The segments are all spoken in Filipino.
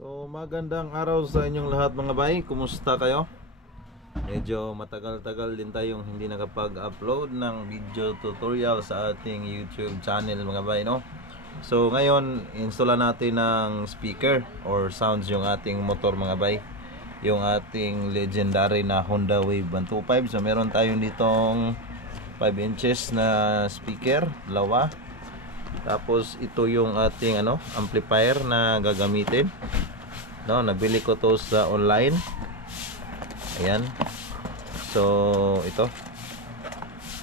So magandang araw sa inyong lahat mga bay. Kumusta kayo? Medyo matagal-tagal din tayong hindi nakapag-upload ng video tutorial sa ating YouTube channel mga bay, no? So ngayon, installan natin ng speaker or sounds yung ating motor mga bay. Yung ating legendary na Honda Wave 125. So meron tayong ditong 5 inches na speaker, dalawa. Tapos ito yung ating amplifier na gagamitin. No, nabili ko to sa online. Ayan. So ito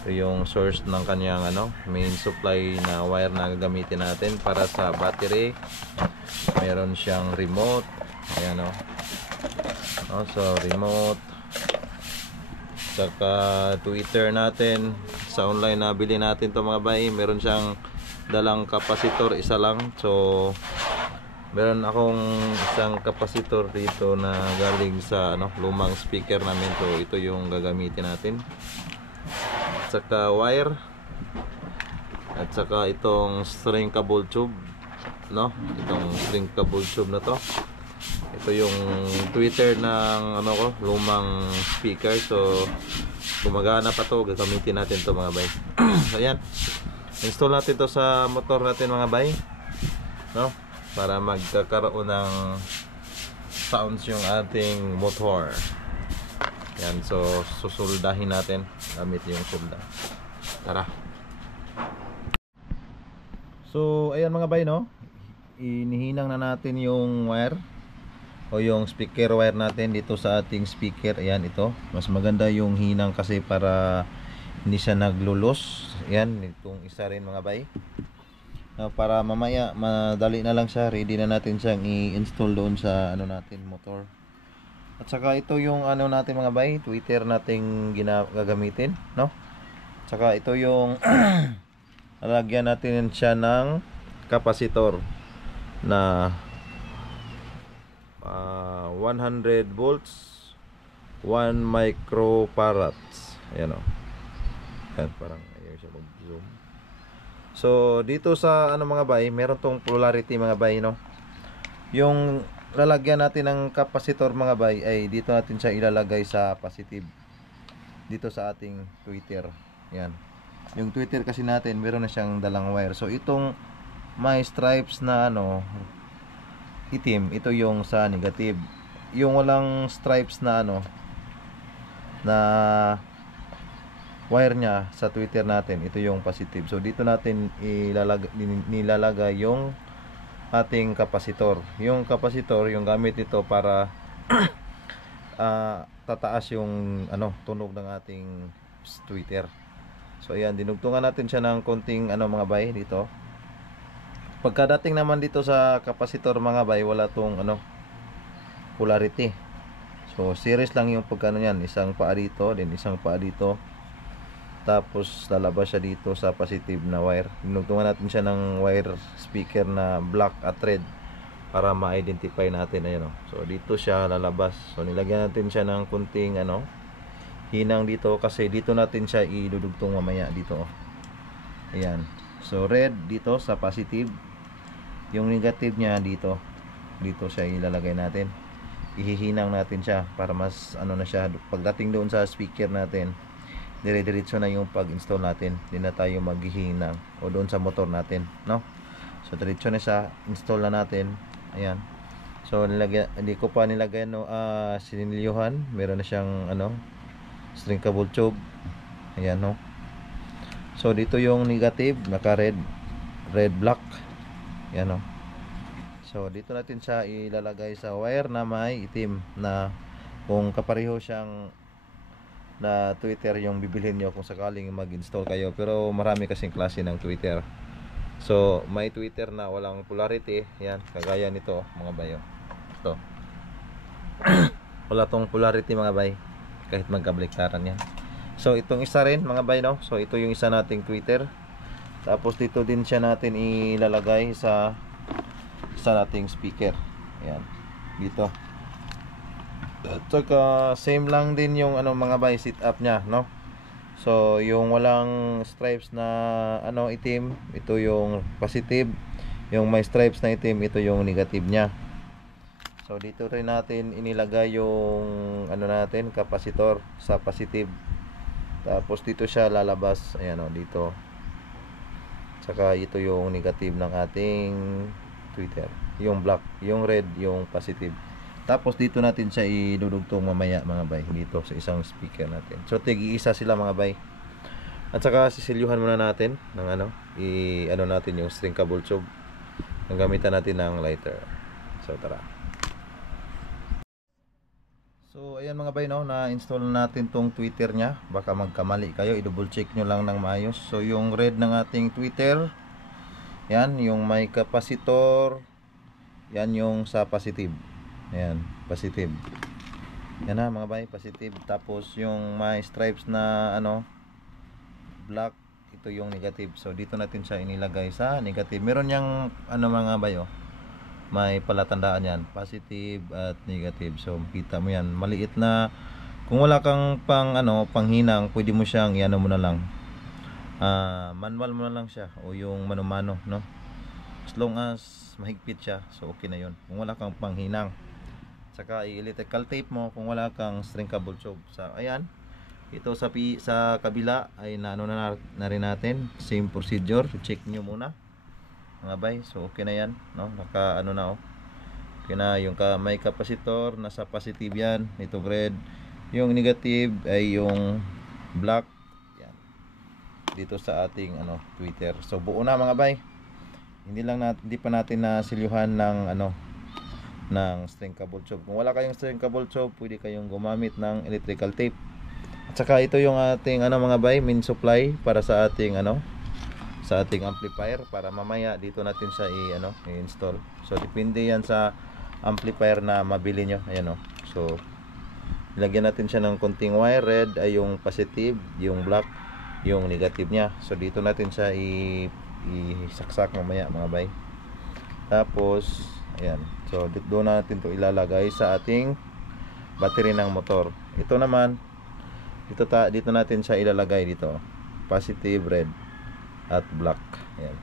yung source ng kanyang main supply na wire na gagamitin natin para sa battery. Meron siyang remote. Ayan so remote. Saka tweeter natin sa online na bili natin to mga bay. Meron siyang dalang kapasitor, isa lang. So meron akong isang kapasitor dito na galing sa lumang speaker namin. So ito yung gagamitin natin. At saka wire. At saka itong string cable tube, itong string cable tube na to. Ito yung tweeter ng lumang speaker. So gumagana pa to, gagamitin natin to mga bay. So ayan, install natin to sa motor natin mga bay, para magkakaroon ng sounds yung ating motor. Yan, so susuldahin natin gamit yung sulda. Tara. So ayan mga bay, inihinang na natin yung wire o yung speaker wire natin dito sa ating speaker. Ayan, ito mas maganda yung hinang kasi para hindi siya naglulos. Ayan, itong isa rin mga bay, para mamaya madali na lang siya, ready na natin siyang i-install doon sa natin motor. At saka ito yung natin mga bay, tweeter nating gagamitin, At saka ito yung lalagyan natin siya ng kapasitor na 100 volts 1 microfarads. Ayan Ayan, parang ayaw siya mag-zoom. So dito sa mga bay, meron tong polarity mga bay, yung lalagyan natin ng kapasitor mga bay ay dito natin siya ilalagay sa positive dito sa ating tweeter. Yan, yung tweeter kasi natin meron na siyang dalang wire. So itong may stripes na itim, ito yung sa negative. Yung walang stripes na na wire nya sa tweeter natin, ito yung positive. So dito natin nilalagay yung ating kapasitor. Yung kapasitor, yung gamit nito para tataas yung tunog ng ating tweeter. So ayan, dinugtungan natin siya ng konting mga bay dito. Pagkadating naman dito sa kapasitor mga bay, wala tong polarity. So series lang yung pagkano yan, isang paa dito, then isang paa dito. Tapos lalabas siya dito sa positive na wire. Dinugtungan natin siya ng wire speaker na black at red para ma-identify natin. Ayan So dito siya lalabas. So nilagyan natin siya ng kunting hinang dito kasi dito natin siya idudugtong mamaya dito. Ayan. So red dito sa positive. Yung negative niya dito. Dito siya ilalagay natin. Ihihinang natin siya para mas na siya. Pagdating doon sa speaker natin, dire-diretso na yung pag-install natin. Hindi na tayo maghihinang o doon sa motor natin, So diretso na siya, install na natin. Ayan. So hindi ko pa nilagay siniliyohan. Meron na siyang string cable tube. Ayan So dito yung negative, naka red black. Ayan So dito natin siya ilalagay sa wire na may itim na kung kapareho siyang na tweeter yung bibilhin nyo kung sakaling mag-install kayo. Pero marami kasing klase ng tweeter. So may tweeter na walang polarity. Yan, kagaya nito mga bayo. Ito wala tong polarity mga bay, kahit magkabaliktaran yan. So itong isa rin mga bay, So ito yung isa nating tweeter. Tapos dito din siya natin ilalagay sa nating speaker. Yan, dito. At saka same lang din yung mga bay, sit up nya, So yung walang stripes na itim, ito yung positive. Yung may stripes na itim, ito yung negative nya. So dito rin natin inilagay yung ano natin, kapasitor sa positive. Tapos dito siya lalabas, ayan o, dito. Saka ito yung negative ng ating tweeter. Yung black, yung red, yung positive. Tapos dito natin siya idudugtong mamaya mga bay, dito sa isang speaker natin. So tig-iisa sila mga bay. At saka sisilyuhan muna natin ng ano, ano natin yung string cable tube. Ang gamitan natin ng lighter. So tara. So ayan mga bay, no, na-install natin tong tweeter nya. Baka magkamali kayo, i-double check nyo lang ng maayos. So yung red ng ating tweeter, yan, yung may capacitor, yan yung sa positive. Ayan, positive. Yan na mga bay, positive. Tapos yung may stripes na ano, black, ito yung negative. So dito natin siya inilagay sa negative. Meron yang ano mga bay, oh, may palatandaan yan, positive at negative. So makita mo yan, maliit na. Kung wala kang pang ano, panghinang, pwede mo siyang iano mo na lang, manual mo na lang siya, o yung mano-mano, no, as long as mahigpit siya, so okay na yun. Kung wala kang panghinang, saka i-electrical tape mo kung wala kang string cable tube. So ayan, ito sa kabila ay naano na rin natin, same procedure. Check nyo muna mga bay. So okay na yan, no, naka ano na, oh, okay na. Yung may capacitor nasa positive yan, ito red. Yung negative ay yung black, yan, dito sa ating ano, tweeter. So buo na mga bay. Hindi pa natin nasilyuhan ng ano, ng string cable tube. Kung wala kayong string cable tube, pwede kayong gumamit ng electrical tape. At saka ito yung ating ano mga bay, main supply para sa ating ano, sa ating amplifier, para mamaya dito natin siya i-install. So depende yan sa amplifier na mabili nyo. Ayan, oh. So ilagyan natin siya ng konting wire. Red ay yung positive, yung black yung negative nya. So dito natin siya isaksak mamaya mga bay. Tapos ayan, so doon natin to ilalagay sa ating battery ng motor. Ito naman, dito natin siya ilalagay dito, positive, red at black. Ayan.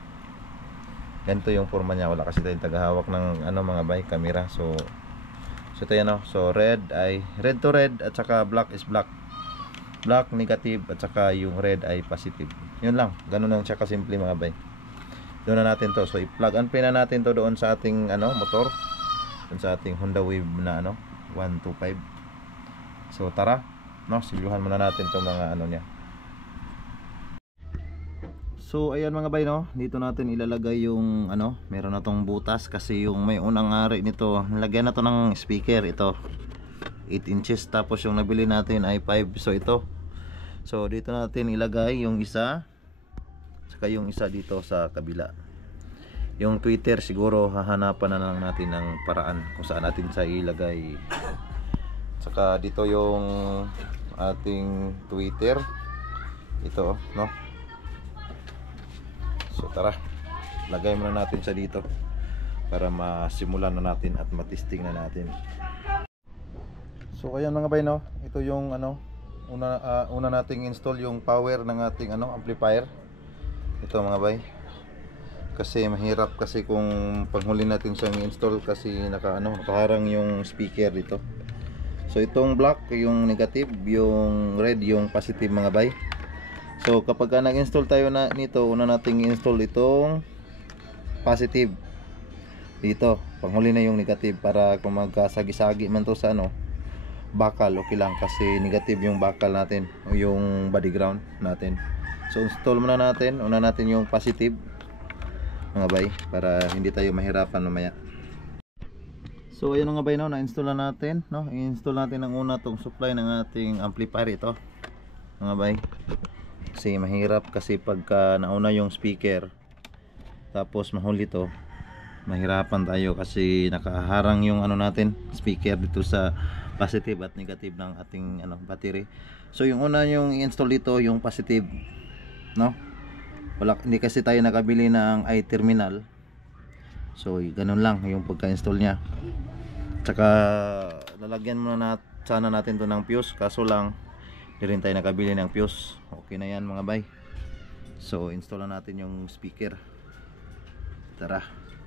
Ganito yung forma niya. Wala kasi tayong tagahawak ng ano mga bay, camera. So ito yan, oh. So red ay red to red, at saka black is black. Black negative, at saka yung red ay positive. Yun lang. Ganun lang siya kasimple mga bay. Doon na natin to. So i-plug and play na natin to doon sa ating ano, motor. Doon sa ating Honda Wave na ano, 125. So tara, no, silyuhan muna natin tong mga ano niya. So ayan mga bay, no, dito natin ilalagay yung ano, meron na tong butas kasi yung may unang ari nito, nilagyan na to ng speaker. Ito 8 inches, tapos yung nabili natin ay 5. So ito, so dito natin ilagay yung isa, saka yung isa dito sa kabila. Yung tweeter siguro hahanapan na lang natin ng paraan kung saan natin sa ilagay. Saka dito yung ating tweeter, ito, no. So tara, lagay muna natin siya dito para masimulan na natin at matesting na natin. So ayan mga bay, no, ito yung ano, una nating install yung power ng ating ano, amplifier. Ito mga bay, kasi mahirap kasi kung panghuli natin siyang install kasi nakaharang yung speaker dito. So itong black yung negative, yung red yung positive mga bay. So kapag nag-install tayo nito, una nating install itong positive dito, panghuli na yung negative, para kung magkasagi-sagi man to sa ano, bakal, okay lang kasi negative yung bakal natin o yung body ground natin. So install muna natin, una natin yung positive mga bay, para hindi tayo mahirapan mamaya. So ayun mga bay, no, na-install na natin, no, i-install natin ang una tong supply ng ating amplifier. Ito mga bay, kasi mahirap kasi pagka nauna yung speaker tapos mahuli to, mahirapan tayo kasi nakaharang yung ano natin, speaker dito sa positive at negative ng ating ano, battery. So yung una yung i-install dito yung positive, no, hindi kasi tayo nakabili ng i-terminal. So ganun lang yung pagka-install nya. Tsaka lalagyan muna sana natin to ng fuse, kaso lang di rin tayo nakabili ng fuse. Okay na yan mga bay. So install na natin yung speaker. Tara,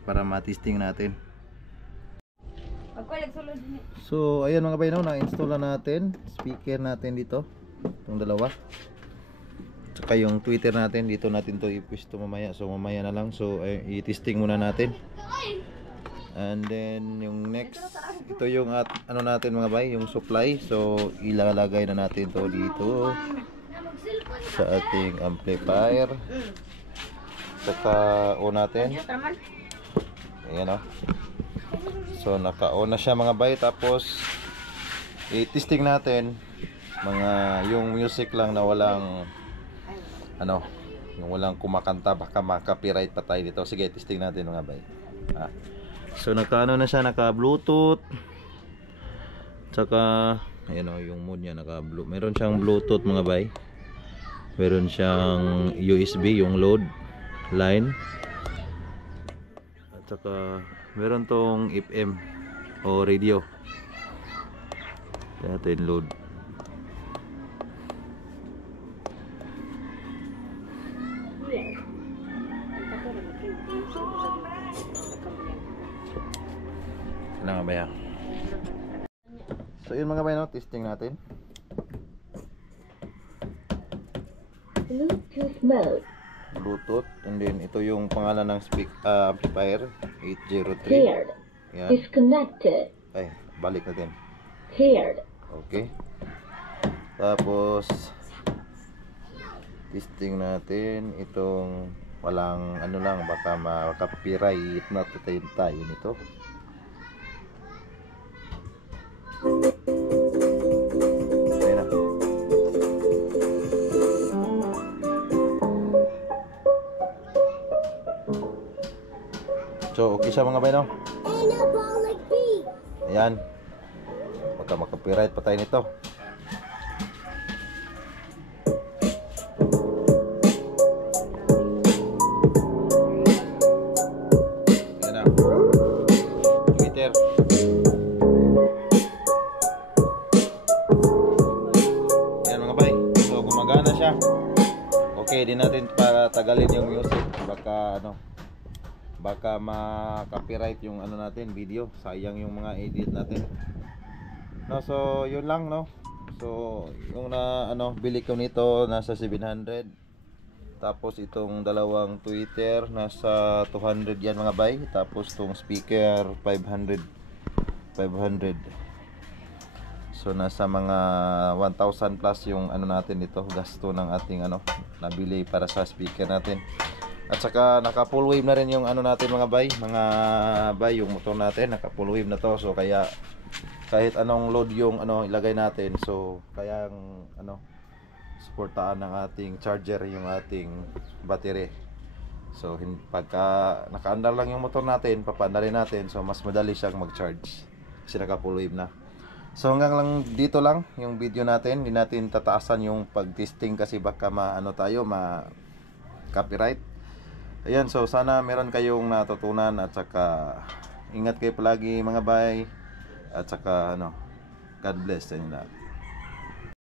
para matesting natin. Pagkulag sulod ni. So ayan mga bay, no, na-install na natin speaker natin dito, itong dalawa, tsaka yung tweeter natin dito, natin to ipwisto mamaya. So mamaya na lang, so i-testing muna natin. And then yung next, ito yung ano natin mga bay, yung supply. So ilalagay na natin to dito sa ating amplifier. Saka on natin. Ayan o. So naka-on na siya mga bay. Tapos i-testing natin mga yung music lang na walang ano, yung walang kumakanta, baka maka-copyright pa tayo dito. Sige, testing natin mga bay. So naka-ano na siya, naka-bluetooth. Tsaka ayan o, yung mode niya naka-bluetooth. Meron siyang bluetooth mga bay. Meron siyang USB, yung load line. At saka meron tong FM o radio. Kaya natin load. Kailangan ba yan? So yun mga bay, no, testing natin. Bluetooth mode. Bluetooth, and then ito yung pangalan ng amplifier 803. Paired. Yan. Disconnected. Ay, balik natin. Paired. Okay. Tapos testing natin itong walang ano lang, baka maka-copyright na tayo nito. Ayan na. So okay siya mga bay, no? Ayan. Baka maka-copyright pa tayo nito. Ayan na. Twitter. Ayan mga bay. So gumagana siya. Okay, di natin para tagalin yung music. Baka ano, baka ma-copyright yung ano natin, video. Sayang yung mga edit natin. No, so yun lang, no. So yung na ano, bili ko nito nasa 700. Tapos itong dalawang tweeter nasa 200 yan mga bay. Tapos itong speaker 500. So nasa mga 1,000 plus yung ano natin dito, gasto ng ating ano, nabili para sa speaker natin. At saka naka full wave na rin yung ano natin mga bay, yung motor natin naka full wave na to. So kaya kahit anong load yung ano ilagay natin, so kaya ano suportahan ng ating charger yung ating battery. So pagka nakaandar lang yung motor natin, papaandalin natin, so mas madali siyang mag-charge kasi naka full wave na. So hanggang lang dito lang yung video natin. Hindi natin tataasan yung pag-testing kasi baka ma-ano tayo, ma-copyright. Ayan, so sana meron kayong natutunan at saka ingat kayo palagi mga bay. At saka ano, God bless sa inyo lahat.